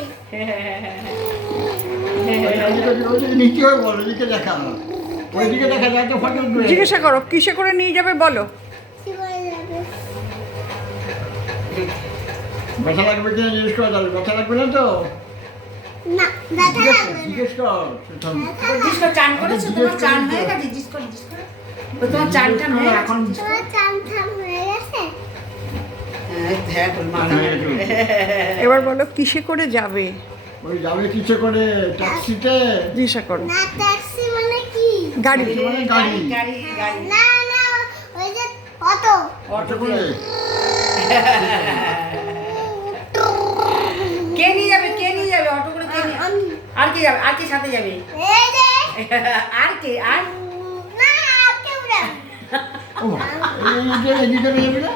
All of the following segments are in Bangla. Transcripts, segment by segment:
যাবে। নিচে হয়ে বলো, দিকে দেখা, ওইদিকে দেখা যায় তো ফটো উঠবে। জিজ্ঞাসা করো কিসে করে নিয়ে যাবে বলো। কি করে যাবে? ব্যথা লাগবে কিনা জিজ্ঞেস করা যাবে, ব্যথা লাগবে না তো? না, ব্যথা লাগবে না। জিজ্ঞেস কর। জিজ্ঞেস করে চান করেছো? তোমার চান হয়ে গেছে? জিজ্ঞেস করে, জিজ্ঞেস করে। ও তোমার চান টান হয়ে গেছে? এখন তোমার চান ঠান হয়ে গেছে? হ্যাঁ, তোর মাথা এবার বলো কিসে করে যাবে ওই যাবে কিসে করে, ট্যাক্সিতে? জিজ্ঞাসা করো। না, ট্যাক্সি মানে কি? গাড়ি। মানে গাড়ি। গাড়ি, গাড়ি। না, না, ওই যে অটো। অটো করে? কে নিয়ে যাবে? কে নিয়ে যাবে? অটো করে কে নিয়ে? আমি। আর কে যাবে? আর কে সাথে যাবে? এই যে, আর কে? আর না, আর কেউ যাবে ও মা, এদিকে যাবে না?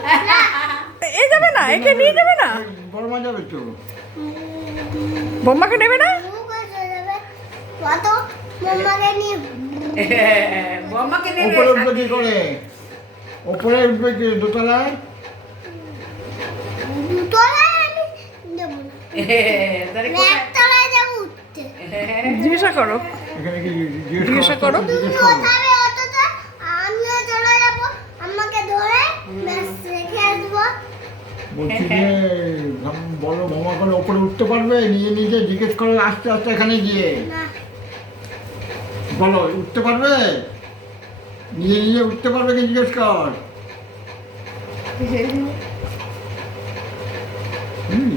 এ যাবে না, একে নিয়ে যাবে না, বড় মা যাবে তো। বোম্মাকে নেবে না। অটো মামাকে নিয়ে বম্মাকে নেবে ওপরে উঠবে সাথে। কি করে? ওপরে উঠবে কি দোতলায়? দুতলায় আমি যাবো না। তাহলে আমি কোথায়? একতলায় যাবো উঠতে। জিজ্ঞাসা করো। এখানে কি জিজ্ঞাসা করো। তুমি ওঠাবে অটোটা, আমিও চলে যাবো, আমাকে ধরে ব্যাস রেখে আসবো। বলছি যে বলো মামা করে ওপরে উঠতে পারবে? নিজে নিজে জিজ্ঞেস করো আস্তে আস্তে এখানে গিয়ে না, বলো, উঠতে পারবে? নিজে নিজে উঠতে পারবে কি জিজ্ঞেস কর। হুম।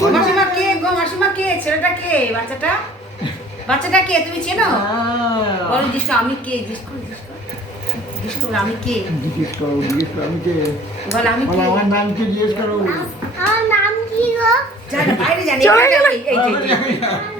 গো মাসিমা কে? গো মাসিমা কে? ছেলেটা কে? বাচ্চাটা? বাচ্চাটা কে? তুমি চেনো? বলো, জিজ্ঞেস করো, আমি কে? জিজ্ঞেস করো, জিজ্ঞেস করো। জিজ্ঞেস করো, আমি কে? জিজ্ঞেস করো, আমি কে? বলো, আমি বলো কে? আমার নাম কি জিজ্ঞেস করো। আমার নাম কি গো? জানি, বাইরে জানি, চলে এখানে গেলে। যাবে, এই যে, এই যে। আমার